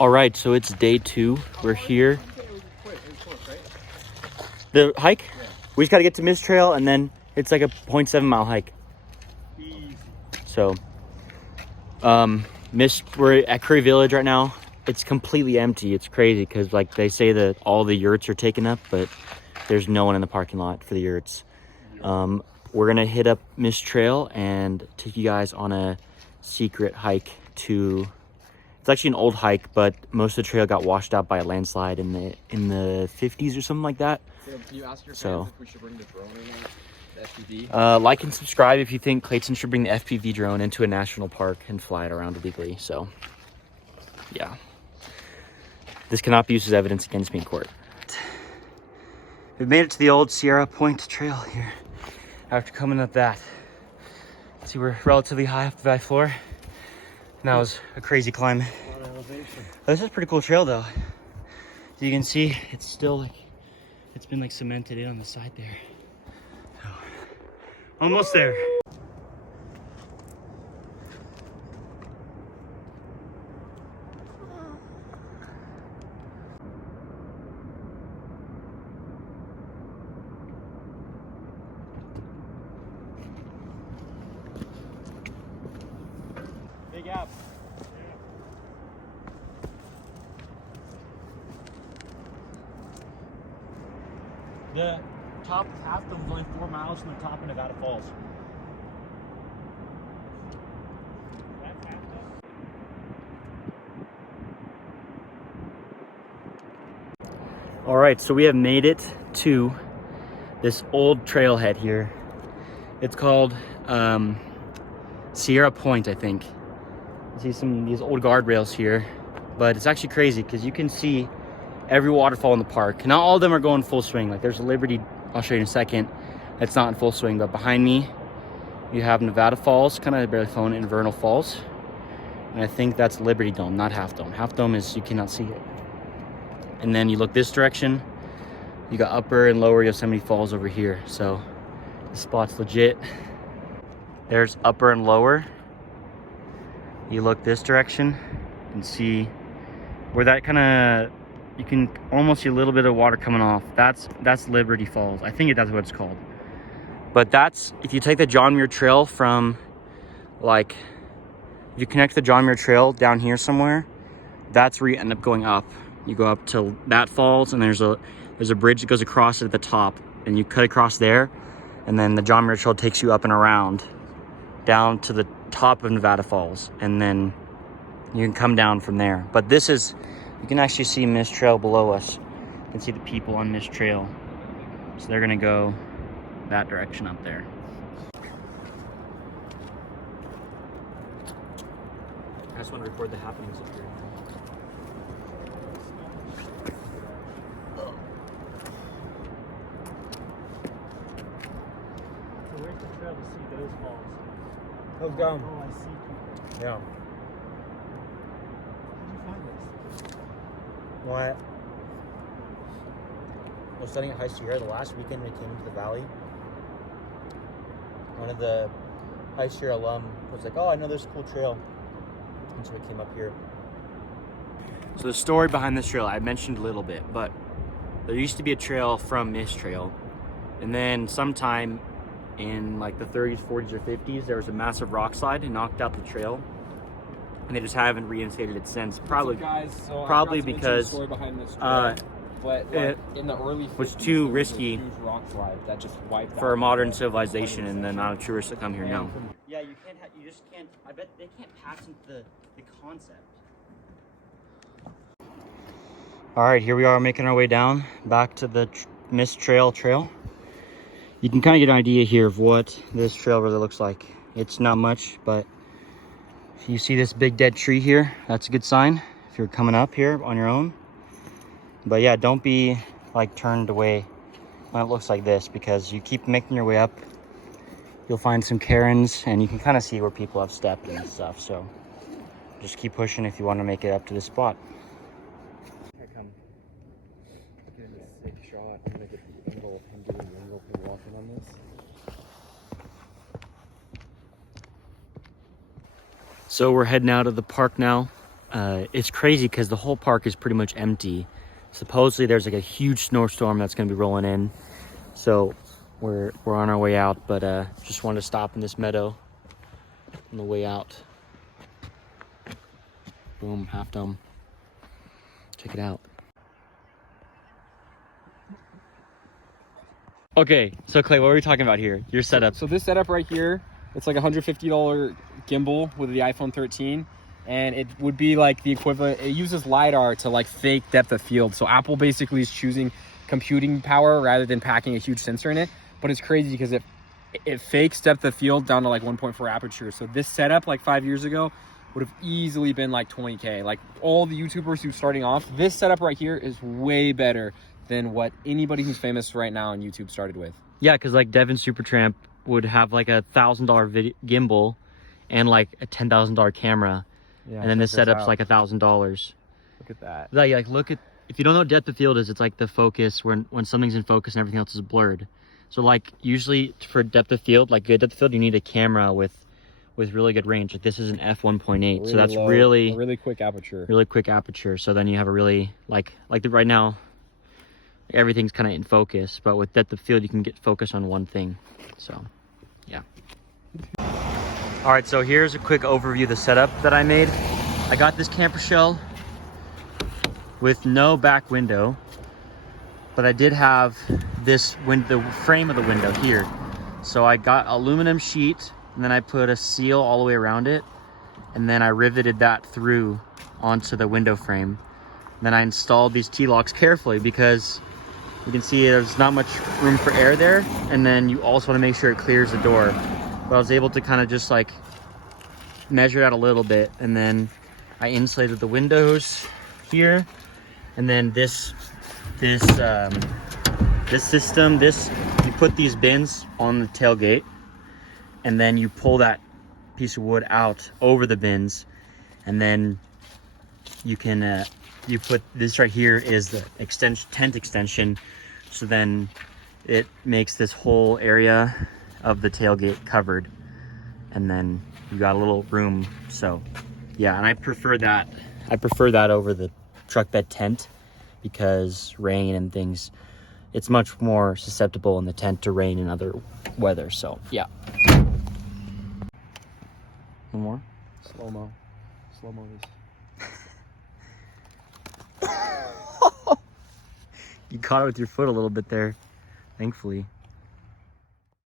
All right, so it's day 2. We're here. The hike? Yeah. We just got to get to Mist Trail, and then it's like a 0.7 mile hike. Easy. So, we're at Curry Village right now. It's completely empty. It's crazy because like they say that all the yurts are taken up, but there's no one in the parking lot for the yurts. We're gonna hit up Mist Trail and take you guys on a secret hike to. It's actually an old hike, but most of the trail got washed out by a landslide in the 50s or something like that. So can you ask your fans if we should bring the drone in, the FPV? Like and subscribe if you think Clayton should bring the FPV drone into a national park and fly it around illegally. So, yeah. This cannot be used as evidence against me in court. We've made it to the old Sierra Point Trail here. After coming up that. See, we're relatively high up the valley floor. And that was a crazy climb. This is a pretty cool trail though. As you can see, it's still like, it's been like cemented in on the side there. So, almost there. Big gap. The top half of them is only 4 miles from the top of Nevada Falls. That's half of them. All right, so we have made it to this old trailhead here. It's called Sierra Point, I think. You see these old guardrails here, but it's actually crazy because you can see every waterfall in the park. Not all of them are going full swing. Like there's a Liberty, I'll show you in a second, it's not in full swing, but behind me you have Nevada Falls, kind of barely flowing, in Vernal Falls, and I think that's Liberty Dome, not Half Dome. Half Dome is, you cannot see it. And then you look this direction, you got Upper and Lower Yosemite Falls over here. So this spot's legit. There's Upper and Lower. You look this direction, you can see where that kind of, you can almost see a little bit of water coming off. That's Liberty Falls. I think that's what it's called. But that's, if you take the John Muir Trail from, like, if you connect the John Muir Trail down here somewhere, that's where you end up going up. You go up to that falls, and there's a bridge that goes across at the top, and you cut across there, and then the John Muir Trail takes you up and around down to the top of Nevada Falls, and then you can come down from there. But this is, you can actually see Mist Trail below us. You can see the people on Mist Trail. So they're gonna go that direction up there. I just want to record the happenings up here. So where's the trail to see those falls? Goes down. Oh, I see. Yeah. How did you find this? Well, I was studying at High Sierra the last weekend we came to the valley. One of the High Sierra alum was like, oh, I know there's a cool trail. And so we came up here. So the story behind this trail, I mentioned a little bit, but there used to be a trail from Mist Trail. And then sometime in like the 30s, 40s, or 50s, there was a massive rock slide and knocked out the trail. And they just haven't reinstated it since. Probably, guys, so probably because story behind this trail, but like, in the early 50s, was too risky huge rock slide that just wiped for out modern civilization and the amount of tourists that come here now. Yeah, you can't. You just can't. I bet they can't patent the concept. All right, here we are making our way down back to the Mist Trail. You can kind of get an idea here of what this trail really looks like. It's not much, but if you see this big dead tree here, that's a good sign if you're coming up here on your own. But yeah, don't be like turned away when it looks like this, because you keep making your way up, you'll find some cairns, and you can kind of see where people have stepped and stuff. So just keep pushing if you want to make it up to this spot. I come get a sick shot and make it angle of him doing the angle of him walking on this. So we're heading out of the park now. it's crazy because the whole park is pretty much empty. Supposedly there's like a huge snowstorm that's gonna be rolling in. So we're on our way out, but just wanted to stop in this meadow on the way out. Boom, Half Dome. Check it out. Okay, so Clay, what were we talking about here? Your setup. So this setup right here, it's like a $150 gimbal with the iPhone 13. And it would be like the equivalent, it uses LiDAR to like fake depth of field. So Apple basically is choosing computing power rather than packing a huge sensor in it. But it's crazy because it fakes depth of field down to like 1.4 aperture. So this setup like 5 years ago would have easily been like 20K. Like all the YouTubers who's starting off, this setup right here is way better than what anybody who's famous right now on YouTube started with. Yeah, because like Devin Supertramp would have like a $1,000 gimbal and like a $10,000 camera. Yeah, and then this setup's like $1,000. Look at that. Like look at, if you don't know what depth of field is, it's like the focus when something's in focus and everything else is blurred. So like usually for depth of field, like good depth of field, you need a camera with really good range. Like this is an f1.8, so that's really quick aperture. Really quick aperture. So then you have a really right now, everything's kind of in focus, but with depth of field, you can get focus on one thing. So yeah. All right, so here's a quick overview of the setup that I made. I got this camper shell with no back window, but I did have this the frame of the window here. So I got aluminum sheet, and then I put a seal all the way around it, and then I riveted that through onto the window frame. Then I installed these T-locks carefully because you can see there's not much room for air there, and then you also want to make sure it clears the door. But I was able to kind of just like measure it out a little bit, and then I insulated the windows here, and then this system, you put these bins on the tailgate, and then you pull that piece of wood out over the bins, and then you can you put this right here is the tent extension, so then it makes this whole area of the tailgate covered, and then you got a little room. So yeah, and I prefer that over the truck bed tent because rain and things, it's much more susceptible in the tent to rain and other weather. So yeah. One more. Slow-mo this. You caught it with your foot a little bit there, thankfully.